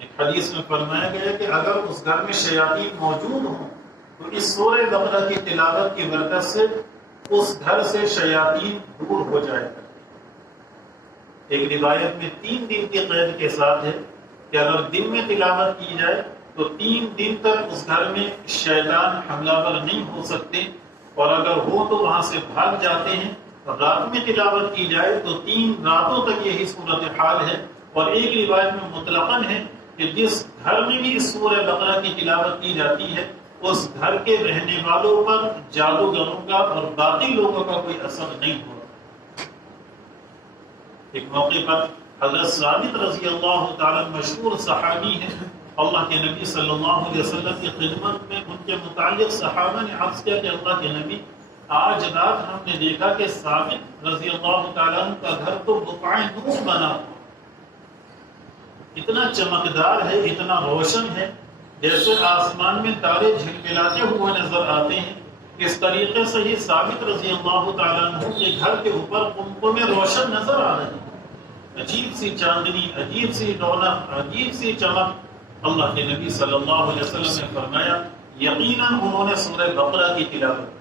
ایک حدیث میں فرمایا گیا کہ اگر اس گھر میں شیاطین موجود ہوں تو اس سورہ بقرہ کی تلاوت کی برکت سے اس گھر سے شیاطین دور ہو جائے گا۔ ایک روایت میں 3 دن کی قید کے ساتھ ہے کہ اگر دن میں تلاوت کی جائے تو 3 دن تک اس گھر میں شیطان حملہ ور نہیں ہو سکتے، اور اگر ہو تو وہاں سے بھاگ جاتے ہیں۔ رات میں تلاوت کی جائے تو 3 راتوں تک یہی صورتحال ہے۔ اور ایک روایت میں مطلقاً ہے کہ جس گھر میں بھی اس سورہ بقرہ کی تلاوت کی جاتی ہے اس گھر کے رہنے والوں پر جادوگروں کا اور باقی لوگوں کا کوئی اثر نہیں ہوتا۔ ایک موقع پر حضرت ثابت رضی اللہ تعالیٰ مشہور صحابی ہیں، اللہ کے نبی صلی اللہ علیہ وسلم کی خدمت میں ان کے متعلق صحابہ نے عرض کیا کہ اللہ کے نبی، آج رات ہم نے دیکھا کہ ثابت رضی اللہ تعالیٰ کا گھر تو بقعہ نور بنا ہوا، اتنا چمکدار ہے، اتنا روشن ہے، جیسے آسمان میں تارے جھلملاتے ہوئے نظر آتے ہیں۔ اس طریقے سے ہی ثابت رضی اللہ تعالیٰ عنہ کے گھر کے اوپر قمقمے روشن نظر آ رہے ہیں، عجیب سی چاندنی، عجیب سی رونق، عجیب سی چمک۔ اللہ کے نبی صلی اللہ علیہ وسلم نے فرمایا یقیناً انہوں نے سورہ بقرہ کی تلاوت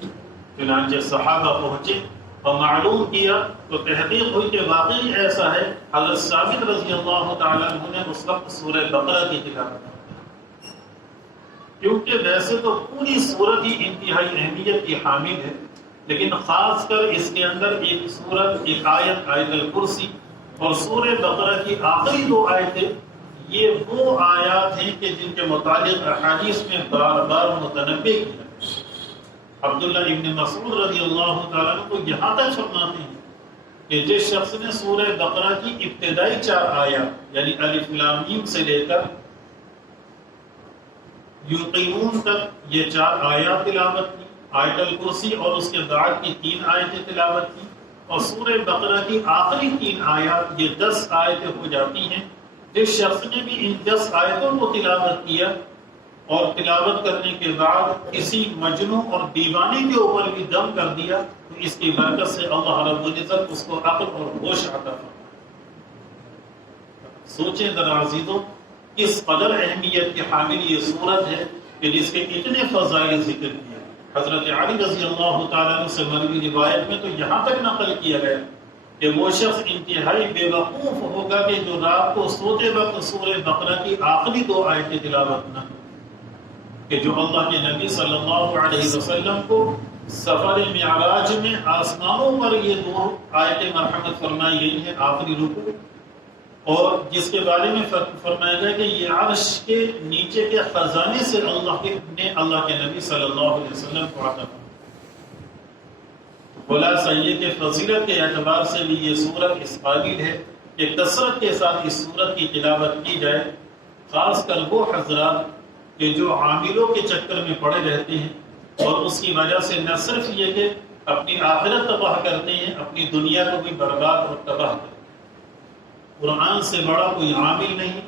کی۔ چنانچہ صحابہ پہنچے اور معلوم کیا تو تحقیق ہوئی کہ واقعی ایسا ہے، حضرت ثابت رضی اللہ تعالیٰ عنہ نے اس وقت سورہ بقرہ کی تلاوت کی۔ کیونکہ ویسے تو پوری سورت ہی انتہائی اہمیت کی حامل ہے، لیکن خاص کر اس کے اندر ایک سورت، ایک آیت، آیت الکرسی، اور سورہ بقرہ کی آخری 2 آیتیں، یہ وہ آیات ہیں کہ جن کے متعلق احادیث میں بار بار متنبہ کیا۔ عبداللہ ابن مسعود رضی اللہ تعالیٰ عنہ کو یہاں تک فرماتے ہیں کہ جس شخص نے سورہ بقرہ کی ابتدائی 4 آیات یعنی الف لام میم سے لے کر یوقنون تک یہ 4 آیات تلاوت کی، آیت الکرسی اور اس کے بعد کی 3 آیتیں تلاوت کی، اور سورہ بقرہ کی آخری 3 آیات، یہ 10 آیتیں ہو جاتی ہیں۔ جس شخص نے بھی ان 10 آیتوں کو تلاوت کیا اور تلاوت کرنے کے بعد کسی مجنوں اور دیوانے کے اوپر بھی دم کر دیا تو اس کی برکت سے اللہ رب العزت اس کو عقل اور ہوش عطا فرمائے۔ سوچیں ذرا عزیزوں، کس قدر اہمیت کی حامل یہ سورت ہے کہ جس کے اتنے فضائل ذکر کیے۔ حضرت علی رضی اللہ تعالیٰ عنہ سے مروی روایت میں تو یہاں تک نقل کیا گیا کہ وہ شخص انتہائی بے وقوف ہوگا کہ جو رات کو سوتے وقت سورہ بقرہ کی آخری 2 آیتیں تلاوت نہ کرے، کہ جو اللہ کے نبی صلی اللہ علیہ وسلم کو سفر معراج میں آسمانوں پر یہ 2 آیتیں مرحمت فرمائی گئی ہیں، آخری رکوع، اور جس کے بارے میں فرمایا گیا کہ یہ عرش کے نیچے کے خزانے سے اللہ کے نبی صلی اللہ علیہ وسلم کو عطا فرمایا۔ خلاصہ یہ کہ فضیلت کے اعتبار سے بھی یہ سورت اس قابل ہے کہ کثرت کے ساتھ اس سورت کی تلاوت کی جائے، خاص کر وہ حضرات کہ جو عاملوں کے چکر میں پڑے رہتے ہیں اور اس کی وجہ سے نہ صرف یہ کہ اپنی آخرت تباہ کرتے ہیں، اپنی دنیا کو بھی برباد اور تباہ کرتے ہیں۔ قرآن سے بڑا کوئی عامل نہیں،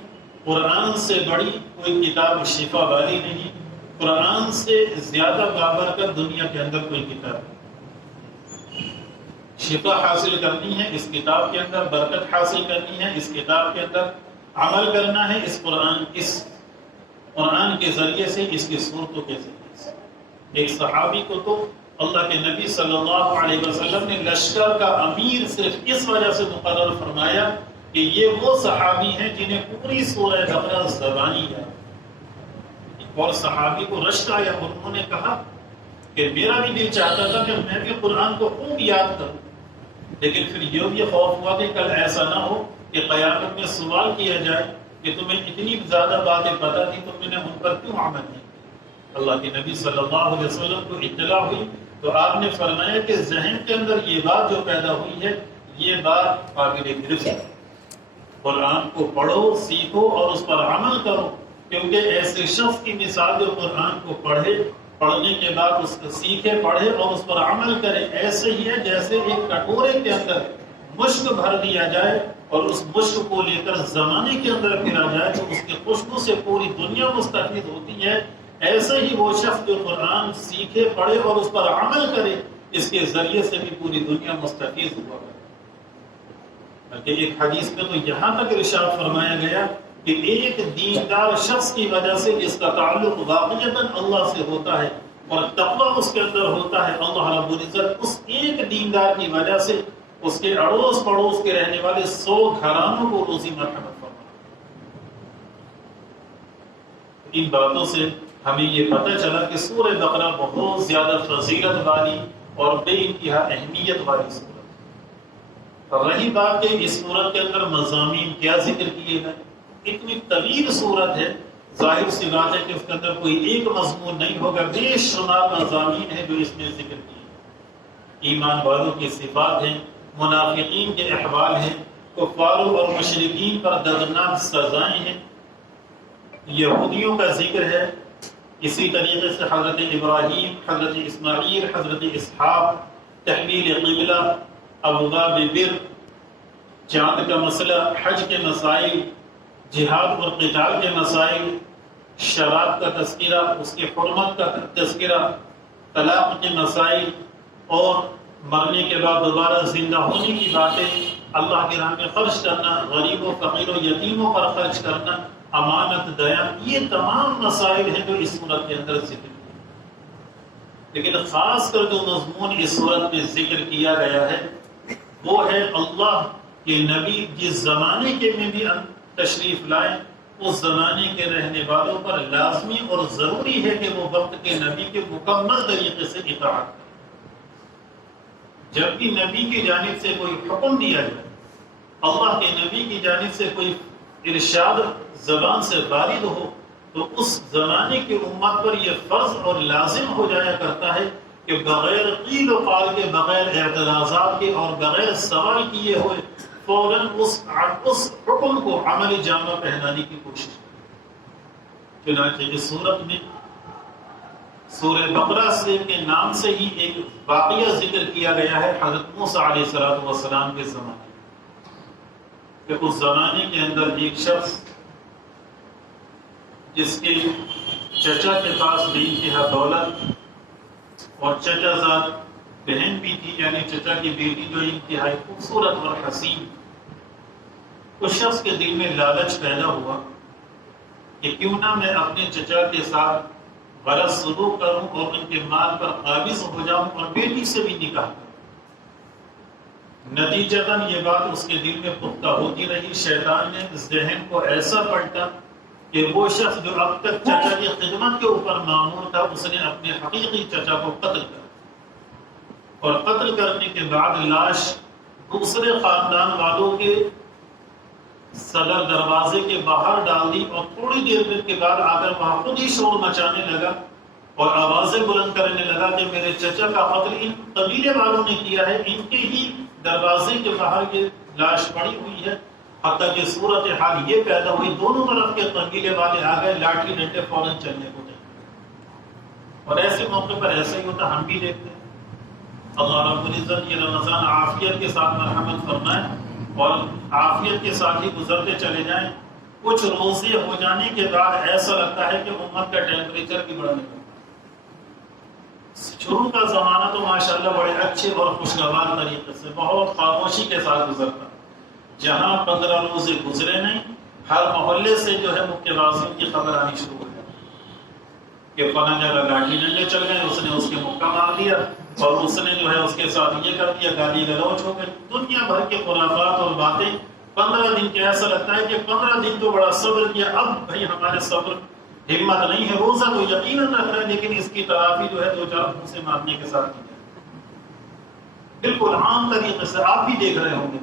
قرآن سے بڑی کوئی کتاب شفا والی نہیں، قرآن سے زیادہ بابرکت دنیا کے اندر کوئی کتاب نہیں۔ شفا حاصل کرنی ہے اس کتاب کے اندر، برکت حاصل کرنی ہے اس کتاب کے اندر، عمل کرنا ہے اس قرآن کے ذریعے سے، اس کی صورتوں کے ذریعے سے۔ ایک صحابی کو تو اللہ کے نبی صلی اللہ علیہ وسلم نے لشکر کا امیر صرف اس وجہ سے مقرر فرمایا کہ یہ وہ صحابی ہیں جنہیں پوری سورہ بقرہ زبانی ہے۔ اور صحابی کو رشک آیا، انہوں نے کہا کہ میرا بھی دل چاہتا تھا کہ میں بھی قرآن کو خوب یاد کروں، لیکن پھر یہ بھی خوف ہوا کہ کل ایسا نہ ہو کہ قیامت میں سوال کیا جائے کہ تمہیں اتنی زیادہ باتیں پتہ تھی، تم نے ان پر کیوں عمل نہیں کیا؟ اللہ کے نبی صلی اللہ علیہ وسلم کو اطلاع ہوئی تو آپ نے فرمایا کہ ذہن کے اندر یہ بات جو پیدا ہوئی ہے یہ بات قابل گرفت ہے، قرآن کو پڑھو، سیکھو اور اس پر عمل کرو، کیونکہ ایسے شخص کی مثال جو قرآن کو پڑھنے کے بعد اس کو سیکھے، پڑھے اور اس پر عمل کرے، ایسے ہی ہے جیسے ایک کٹورے کے اندر مشک بھر دیا جائے اور اس مشک کو لے کر زمانے کے اندر پھرا جائے تو اس کی خوشبو سے پوری دنیا مستفید ہوتی ہے۔ ایسے ہی وہ شخص جو قرآن سیکھے، پڑھے اور اس پر عمل کرے، اس کے ذریعے سے بھی پوری دنیا مستفید ہوا ہے۔ کہ ایک حدیث میں تو یہاں تک ارشاد فرمایا گیا کہ ایک دیندار شخص کی وجہ سے جس کا تعلق واقعتاً اللہ سے ہوتا ہے اور تقوی اس کے اندر ہوتا ہے، اللہ رب العزت اس ایک دیندار کی وجہ سے اس کے اڑوس پڑوس کے رہنے والے 100 گھرانوں کو روزی مرحمت فرماتا ہے۔ ان باتوں سے ہمیں یہ پتہ چلا کہ سورہ بقرہ بہت زیادہ فضیلت والی اور بے انتہا اہمیت والی سورت ہے۔ رہی بات کہ اس سورت کے اندر مضامین کیا ذکر کیے گئے، اتنی طویل سورت ہے، ظاہر سی بات ہے کہ اس کے اندر کوئی ایک مضمون نہیں ہوگا، بے شمار مضامین ہیں جو اس میں ذکر کیے ہیں۔ ایمان والوں کی صفات ہیں، منافقین کے احوال ہیں، کفاروں اور مشرکین پر دردناک سزائیں ہیں، یہودیوں کا ذکر ہے، اسی طریقے سے حضرت ابراہیم، حضرت اسماعیل، حضرت اسحاق، تحویل قبلہ، ابواب بر، چاند کا مسئلہ، حج کے مسائل، جہاد اور قتال کے مسائل، شراب کا تذکرہ، اس کی حرمت کا تذکرہ، طلاق کے مسائل اور مرنے کے بعد دوبارہ زندہ ہونے کی باتیں، اللہ کی راہ میں خرچ کرنا، غریبوں فقیروں یتیموں پر خرچ کرنا، امانت دیان، یہ تمام مسائل ہیں جو اس صورت کے اندر ذکر کیے۔ لیکن خاص کر جو مضمون اس صورت میں ذکر کیا گیا ہے وہ ہے اللہ کے نبی جس زمانے کے میں بھی تشریف لائے اس زمانے کے رہنے والوں پر لازمی اور ضروری ہے کہ وہ وقت کے نبی کے مکمل طریقے سے اطاعت کریں۔ جب بھی نبی کی جانب سے کوئی حکم دیا جائے، اللہ کے نبی کی جانب سے کوئی ارشاد زبان سے وارد ہو، تو اس زمانے کی امت پر یہ فرض اور لازم ہو جایا کرتا ہے کہ بغیر قیل و قال کے، بغیر اعتراضات کے اور بغیر سوال کیے ہوئے فوراً اس حکم کو عملی جامہ پہنانے کی کوشش کریں۔ چنانچہ اس صورت میں سورہ بقرہ سے کے نام سے ہی ایک واقعہ ذکر کیا گیا ہے حضرت موسیٰ علیہ السلام کے زمانے کہ اس زمانے کے اندر ایک شخص جس کے چچا کے پاس بے انتہا دولت اور چچا زاد بہن بھی تھی، یعنی چچا کی بیٹی جو انتہائی خوبصورت اور حسین، اس شخص کے دل میں لالچ پیدا ہوا کہ کیوں نہ میں اپنے چچا کے ساتھ غلط سلوک کروں اور ان کے مال پر قابض ہو جاؤں اور بیٹی سے بھی نکاح کروں۔ نتیجتاً یہ بات اس کے دل میں پختہ ہوتی رہی، شیطان نے ذہن کو ایسا پلٹا کہ وہ شخص جو اب تک چچا کی خدمت کے اوپر معمور تھا، اس نے اپنے حقیقی چچا کو قتل کر اور قتل کرنے کے بعد لاش دوسرے خاندان والوں کے صدر دروازے کے باہر ڈال دی اور تھوڑی دیر کے بعد آ کر وہاں خود ہی شور مچانے لگا اور آوازیں بلند کرنے لگا کہ میرے چچا کا قتل ان قبیلے والوں نے کیا ہے، ان کے ہی دروازے کے باہر یہ لاش پڑی ہوئی ہے۔ حتیٰ کہ صورتحال یہ پیدا ہوئی، دونوں طرف کے قبیلے والے آ گئے، لاٹھی ڈنڈے فوراً چلنے کو دیں، اور ایسے موقع پر ایسا ہی ہوتا، ہم بھی دیکھتے ہیں۔ اللہ رب العزت یہ رمضان عافیت کے ساتھ مرحمت فرمائے اور عافیت کے ساتھ ہی گزرتے چلے جائیں، کچھ روزے ہو جانے کے بعد ایسا لگتا ہے کہ امت کا ٹیمپریچر بھی بڑھنے لگتا ہے۔ شروع کا زمانہ تو ماشاءاللہ بڑے اچھے اور خوشگوار طریقے سے بہت خاموشی کے ساتھ گزرتا، جہاں 15 روزے گزرے نہیں، ہر محلے سے جو ہے مکہ بازیوں کی خبر آنی شروع ہو جاتی کہ فلاں جگہ لاٹھی ڈنڈے چل گئے، اس نے اس کے مکہ مار دیا اور اس نے جو ہے اس کے ساتھ یہ کر دیا، گالی گلوچ ہو گئی، دنیا بھر کے خرافات اور باتیں۔ 15 دن کے ایسا لگتا ہے کہ 15 دن تو بڑا صبر کیا، اب بھائی ہمارے صبر ہمت نہیں ہے، روزہ تو یقیناً رکھ رہا ہے لیکن اس کی تلافی جو ہے 2-4 پھونسے مارنے کے ساتھ کی جائے، بالکل عام طریقے سے آپ بھی دیکھ رہے ہوں گے۔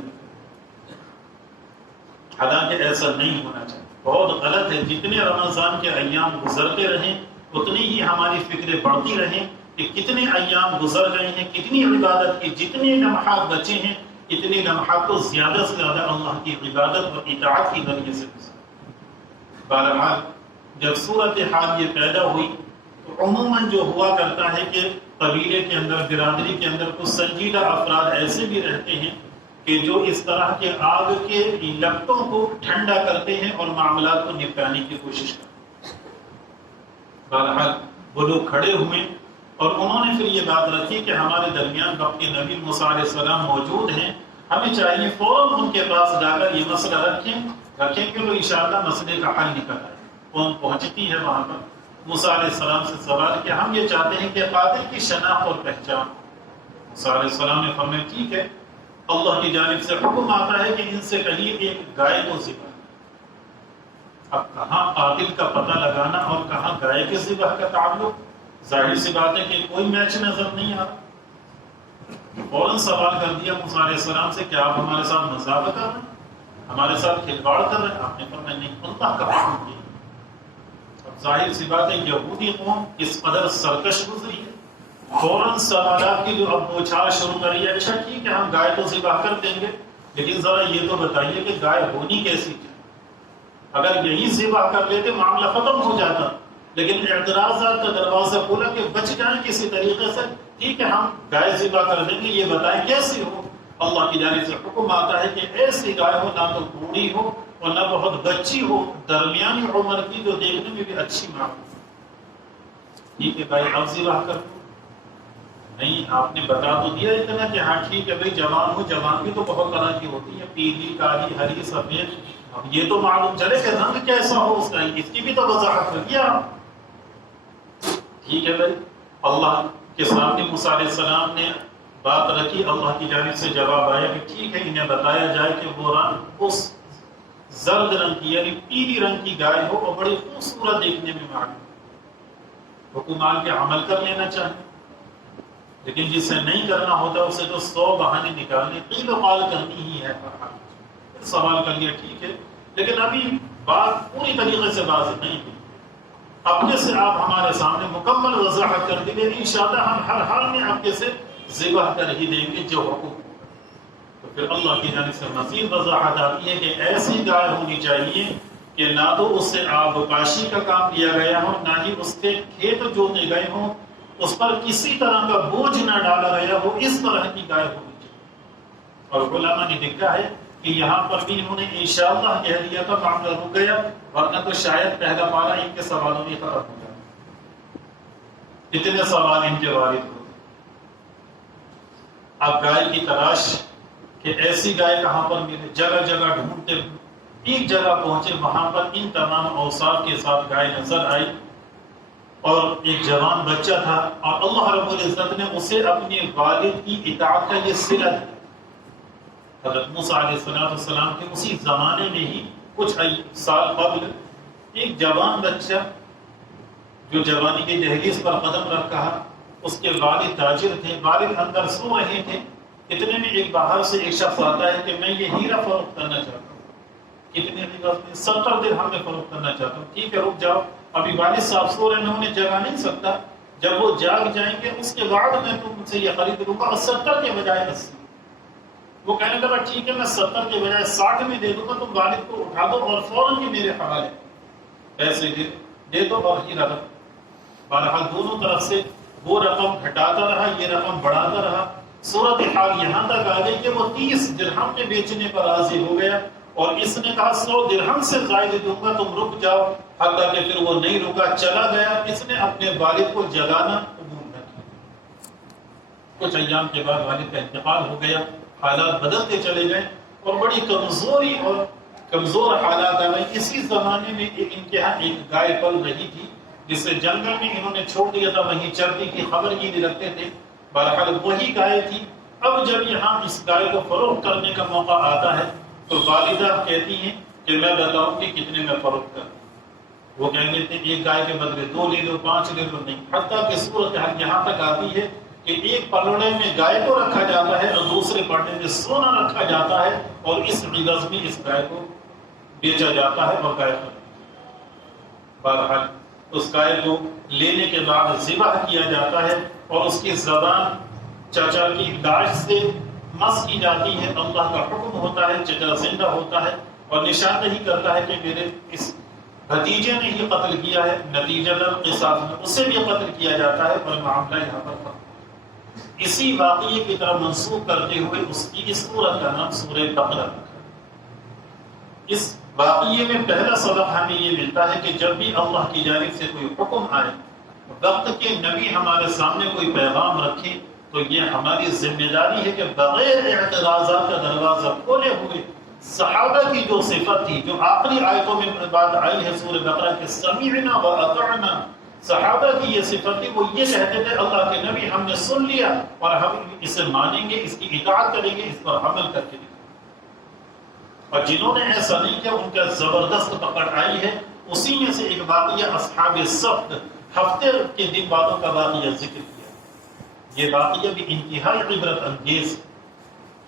حالانکہ ایسا نہیں ہونا چاہیے، بہت غلط ہے۔ جتنے رمضان کے ایام گزرتے رہیں اتنی ہی ہماری فکریں بڑھتی رہیں کہ کتنے ایام گزر گئے ہیں، کتنی عبادت کی، جتنے لمحات بچے ہیں اتنے لمحات کو زیادہ سے زیادہ اللہ کی عبادت اور اطاعت کی ذریعے سے گزر۔ بہرحال جب صورتحال یہ پیدا ہوئی تو عموماً جو ہوا کرتا ہے کہ قبیلے کے اندر، برادری کے اندر کچھ سنجیدہ افراد ایسے بھی رہتے ہیں کہ جو اس طرح کے آگ کے لپٹوں کو ٹھنڈا کرتے ہیں اور معاملات کو نپٹانے کی کوشش کرتے ہیں۔ بہرحال وہ لوگ کھڑے ہوئے اور انہوں نے پھر یہ بات رکھی کہ ہمارے درمیان وقت کے نبی موسیٰ علیہ السلام موجود ہیں، ہمیں چاہیے فوراً ان کے پاس جا کر یہ مسئلہ رکھیں گے تو انشاءاللہ مسئلے کا حل نکل آئے. قوم پہنچتی ہے وہاں پر موسیٰ علیہ السلام سے سوال کہ ہم یہ چاہتے ہیں کہ قاتل کی شناخت اور پہچان. موسیٰ علیہ السلام نے فرمایا ٹھیک ہے، اللہ کی جانب سے حکم آتا ہے کہ ان سے کہیں ایک گائے کو ذبح. اب کہاں قاتل کا پتہ لگانا اور کہاں گائے کے ذبح کا تعلق؟ ظاہر سی بات ہے کہ کوئی میچ نظر نہیں آ رہا. فوراً سوال کر دیا موسیٰ علیہ السلام سے کہ آپ ہمارے ساتھ مذاق کر رہے ہیں، ہمارے ساتھ کھلواڑ کر رہے ہیں؟ آپ نے فرمایا نہیں، اللہ کا حکم ہے. اب ظاہر سی بات ہے یہودی قوم اس قدر سرکش گزری ہے، فوراً سوالات کی جو اب بوچھار شروع کری ہے. اچھا ٹھیک ہے، ہم گائے تو ذبح کر دیں گے، لیکن ذرا یہ تو بتائیے کہ گائے ہونی کیسی تھی؟ اگر یہی ذبح کر لیتے معاملہ ختم ہو جاتا، لیکن اعتراضات کا دروازہ کھولا کہ بچ جائیں کسی طریقے سے. ٹھیک ہے، ہم گائے ذبح کر دیں گے، یہ بتائیں کیسی ہو؟ اللہ کی جانب سے حکم آتا ہے کہ ایسی گائے ہو نہ تو بوڑھی ہو اور نہ بہت بچی ہو، درمیانی عمر کی، جو دیکھنے میں بھی اچھی ماں ہو. ٹھیک ہے بھائی، اب ذبح کر دو. نہیں، آپ نے بتا تو دیا اتنا کہ ہاں ٹھیک ہے بھائی جوان ہو، جوان بھی تو بہت طرح کی ہوتی ہے، پیلی، کالی، ہری، سفید. اب یہ تو معلوم چلے کہ رنگ کیسا ہو اس کا، اس کی بھی تو وضاحت کر دیا. ٹھیک ہے بھائی، اللہ کے سامنے موسیٰ علیہ السلام نے بات رکھی. اللہ کی جانب سے جواب آیا کہ ٹھیک ہے، انہیں بتایا جائے کہ وہ رنگ اس زرد رنگ کی یعنی پیلی رنگ کی گائے ہو اور بڑی خوبصورت دیکھنے میں معلوم. حکمان کے عمل کر لینا چاہیے، لیکن جسے نہیں کرنا ہوتا اسے تو 100 بہانے نکالنے، قیل و قال کرنی ہی ہے. سوال کر لیا ٹھیک ہے، لیکن ابھی بات پوری طریقے سے واضح نہیں ہوئی. اپنے سے آپ ہمارے سامنے مکمل وضاحت کر دیں گے، انشاءاللہ ہم ہر حال میں آپ کے سے ذبح کر ہی دیں گے جو حکم. تو پھر اللہ کی جانب سے مزید وضاحت آتی ہے کہ ایسی گائے ہونی چاہیے کہ نہ تو اس سے آبپاشی کا کام لیا گیا ہو، نہ ہی اس کے کھیت جوتے گئے ہوں، اس پر کسی طرح کا بوجھ نہ ڈالا گیا ہو، اس طرح کی گائے ہونی چاہیے. اور علماء نے لکھا ہے کہ یہاں پر بھی انہوں نے انشاءاللہ کہہ دیا تو معاملہ رک گیا، ورنہ تو شاید پہلا پارا ان کے سوالوں میں ختم ہو جاتا. اتنے سوال ان کے وارد ہوتے. اب گائے کی تلاش کہ ایسی گائے کہاں پر ملے، جگہ جگہ ڈھونڈتے، ایک جگہ پہنچے، وہاں پر ان تمام اوصاف کے ساتھ گائے نظر آئی اور ایک جوان بچہ تھا، اور اللہ رب العزت نے اسے اپنے والد کی اطاعت کا یہ صلہ دیا. حضرت موسیٰ علیہ السلام کے اسی زمانے میں ہی کچھ سال قبل ایک جوان بچہ جو جوانی کے دہلیز پر قدم رکھا، اس کے والد تاجر تھے، والد اندر سو رہے تھے. اتنے میں ایک باہر سے ایک شخص آتا ہے کہ میں یہ ہیرا فروخت کرنا چاہتا ہوں. کتنے کی بات میں؟ 70 درہم میں فروخت کرنا چاہتا ہوں. ٹھیک ہے، رک جاؤ، ابھی والد صاحب سو رہے ہیں، انہیں جگہ نہیں سکتا، جب وہ جاگ جائیں گے اس کے بعد میں تم سے یہ خرید لوں گا، اور 70 کے بجائے 80. وہ کہنے لگا ٹھیک ہے، میں 70 کے بجائے 60 میں دے دوں گا، تم والد کو اٹھا دو اور فوراً ہی میرے حوالے پیسے دے دو اور یہ رقم. بہرحال دونوں طرف سے وہ رقم گھٹاتا رہا، یہ رقم بڑھاتا رہا. صورتحال یہاں تک آ گئی کہ وہ 30 درہم میں بیچنے پر راضی ہو گیا، اور اس نے کہا 100 درہم سے زائد دوں گا، تم رک جاؤ. حتیٰ کہ پھر وہ نہیں رکا، چلا گیا. اس نے اپنے والد کو جگانا قبول نہ کیا. کچھ ایام کے بعد والد کا انتقال ہو گیا، حالات بدلتے چلے گئے اور بڑی کمزوری اور کمزور حالات آ گئے. اسی زمانے میں ان کے ہاں ایک گائے پل رہی تھی جسے جنگل میں انہوں نے چھوڑ دیا تھا، وہیں چرتی کی، خبر یہ نہیں رکھتے تھے. بہرحال وہی گائے تھی. اب جب یہاں اس گائے کو فروخت کرنے کا موقع آتا ہے تو والدہ کہتی ہیں کہ میں بتاؤں کہ کتنے میں فروخت کروں. وہ کہیں گے ایک گائے کے بدلے 2 لے لو، 5 لے لو. نہیں، حتیٰ کہ صورت یہاں تک آتی ہے کہ ایک پلڑے میں گائے کو رکھا جاتا ہے اور دوسرے پلڑے میں سونا رکھا جاتا ہے، اور اس عوض میں اس گائے کو بیچا جاتا ہے اور گائے خریدی. بہرحال اس گائے کو لینے کے بعد ذبح کیا جاتا ہے اور اس کی زبان چچا کی لاش سے مس کی جاتی ہے. اللہ کا حکم ہوتا ہے، چچا زندہ ہوتا ہے اور نشاندہی کرتا ہے کہ میرے اس بھتیجے نے ہی قتل کیا ہے. نتیجتاً قصاص میں اسے بھی قتل کیا جاتا ہے اور معاملہ یہاں پر ختم. اسی واقعے کی طرف منسوخ کرتے ہوئے اس کی اس سورت کا نام سورہ بقرہ رکھا. اس واقعے میں پہلا سبق ہمیں یہ ملتا ہے کہ جب بھی اللہ کی جانب سے کوئی حکم آئے، وقت کے نبی ہمارے سامنے کوئی پیغام رکھے، تو یہ ہماری ذمہ داری ہے کہ بغیر اعتراضات کا دروازہ کھولے ہوئے صحابہ کی جو صفت تھی، جو آخری آیتوں میں بات آئی ہے سورہ بقرہ کے سمیعنا و اطعنا، صحابہ کی یہ صفت تھی، وہ یہ کہتے تھے اللہ کے نبی ہم نے سن لیا اور ہم اسے مانیں گے، اس کی اطاعت کریں گے، اس پر عمل کر کے دیں۔ اور جنہوں نے ایسا نہیں کیا ان کا زبردست پکڑ آئی ہے۔ اسی میں سے ایک واقعہ اصحاب السبت، ہفتے کے دن والوں کا واقعہ ذکر کیا۔ یہ واقعہ بھی انتہائی عبرت انگیز،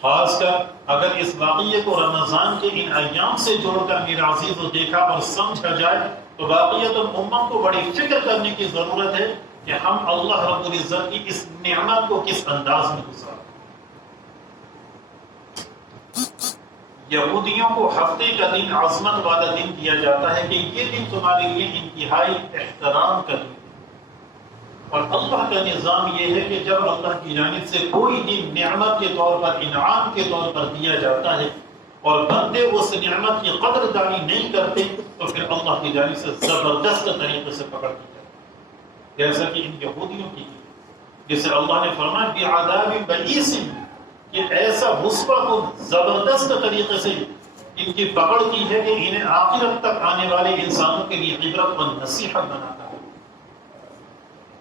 خاص کر اگر اس واقعے کو رمضان کے ان ایام سے جوڑ کر میرے عزیزوں دیکھا اور سمجھا جائے تو واقعات امت کو بڑی فکر کرنے کی ضرورت ہے کہ ہم اللہ رب العزت کی اس نعمت کو کس انداز میں گزاریں۔ یہودیوں کو ہفتے کا دن عظمت والا دن دیا جاتا ہے کہ یہ دن تمہارے لیے انتہائی احترام کا دن، اور اللہ کا نظام یہ ہے کہ جب اللہ کی جانب سے کوئی دن نعمت کے طور پر، انعام کے طور پر دیا جاتا ہے اور بندے اس نعمت کی قدر دانی نہیں کرتے تو پھر اللہ کی جانب سے زبردست طریقے سے پکڑ دی جاتی ہے، جیسا کہ ان یہودیوں کی، جسے اللہ نے فرمایا بعذاب بئیس، کہ ایسا رسوا کو زبردست طریقے سے ان کی پکڑ کی ہے کہ انہیں آخرت تک آنے والے انسانوں کے لیے عبرت و نصیحت بناتا ہے۔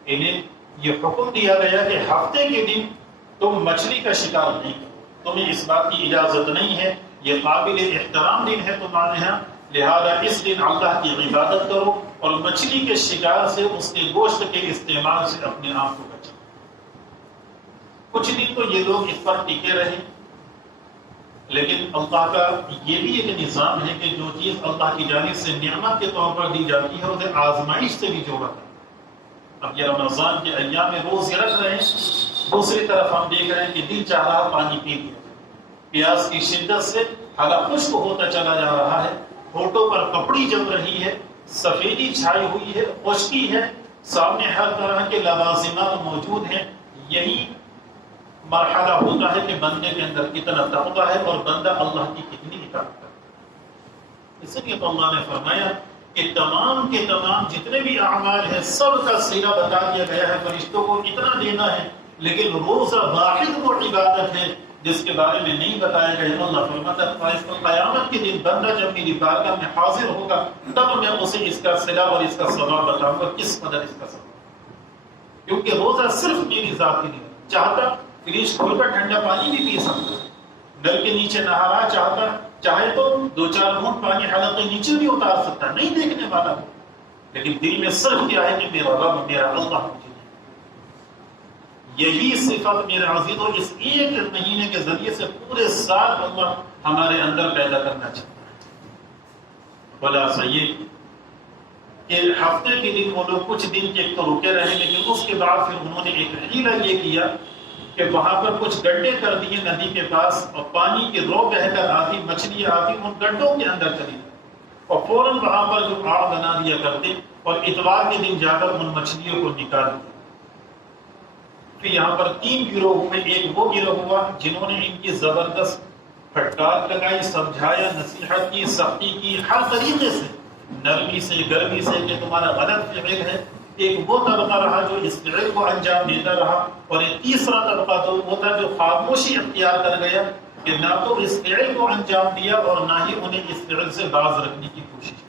انہیں یہ حکم دیا گیا کہ ہفتے کے دن تم مچھلی کا شکار نہیں کرو، تمہیں اس بات کی اجازت نہیں ہے، یہ قابل احترام دن ہے تمہارے یہاں، لہذا اس دن اللہ کی عبادت کرو اور مچھلی کے شکار سے، اس کے گوشت کے استعمال سے اپنے آپ کو بچاؤ۔ کچھ دن تو یہ لوگ اس پر ٹکے رہے، لیکن اللہ کا یہ بھی ایک نظام ہے کہ جو چیز اللہ کی جانب سے نعمت کے طور پر دی جاتی ہے اسے آزمائش سے بھی جوڑا ہے۔ اب یہ رمضان کے ایام میں روزے رکھ رہے ہیں، دوسری طرف ہم دیکھ رہے ہیں کہ دل چاہ رہا پانی پی لیا، پیاس کی شدت سے حالہ خشک ہوتا چلا جا رہا ہے، ہونٹوں پر کپڑی جم رہی ہے، سفیدی چھائی ہوئی ہے، خشکی ہے، سامنے ہر طرح کے لوازمات موجود ہیں۔ یہی مرحلہ ہوتا ہے کہ بندے کے اندر کتنا تقویٰ ہے اور بندہ اللہ کی کتنی اطاعت کرتا ہے۔ اس لیے تو اللہ نے فرمایا کہ تمام کے تمام جتنے بھی اعمال ہیں سب کا صلہ بتا دیا گیا ہے، فرشتوں کو اتنا دینا ہے، لیکن روزہ واحد وہ عبادت ہے جس کے بارے میں نہیں بتایا گیا۔ اللہ فرماتا ہے قیامت کے دن بندہ جب میری بارگاہ میں حاضر ہوگا تب میں اسے اس کا صلہ اور اس کا ثواب بتاؤں گا، کس قدر اس کا ثواب، کیونکہ روزہ صرف میری ذات کے لیے، چاہتا فریج کھول کر ٹھنڈا پانی بھی پی سکتا، نل کے نیچے نہا رہا، چاہتا چاہے تو 2-4 گھونٹ پانی حلق کے نیچے بھی اتار سکتا، نہیں دیکھنے والا، لیکن دل میں صرف کیا ہے کہ میرا رب، میرا اللہ مجھے۔ یہی صفت میرے عزیزوں اس ایک مہینے کے ذریعے سے پورے سال اللہ ہمارے اندر پیدا کرنا چاہتا ہے۔ خلاصہ یہ کہ ہفتے کے دن وہ لوگ کچھ دن کے تو رکے رہے، لیکن اس کے بعد پھر انہوں نے ایک حیلہ یہ کیا کہ وہاں پر کچھ گڈھے کر دیے ندی کے پاس، اور پانی کی رو بہہ کر آتی، مچھلیاں آتی ان گڈھوں کے اندر چلی جاتی، اور فوراً وہاں پر جو آڑ بنا دیا کرتے اور اتوار کے دن جا کر ان مچھلیوں کو نکال دیا۔ پھر یہاں پر 3 گروہ میں ایک وہ گروہ ہوا جنہوں نے ان کی زبردست پھٹکار لگائی، سمجھایا، نصیحت کی، سختی کی، ہر طریقے سے، نرمی سے، گرمی سے کہ تمہارا غلط فعل ہے۔ ایک وہ طبقہ رہا جو اس فعل کو انجام دیتا رہا، اور ایک تیسرا طبقہ تو وہ تھا جو خاموشی اختیار کر گیا کہ نہ تو اس فعل کو انجام دیا اور نہ ہی انہیں اس فعل سے باز رکھنے کی کوشش۔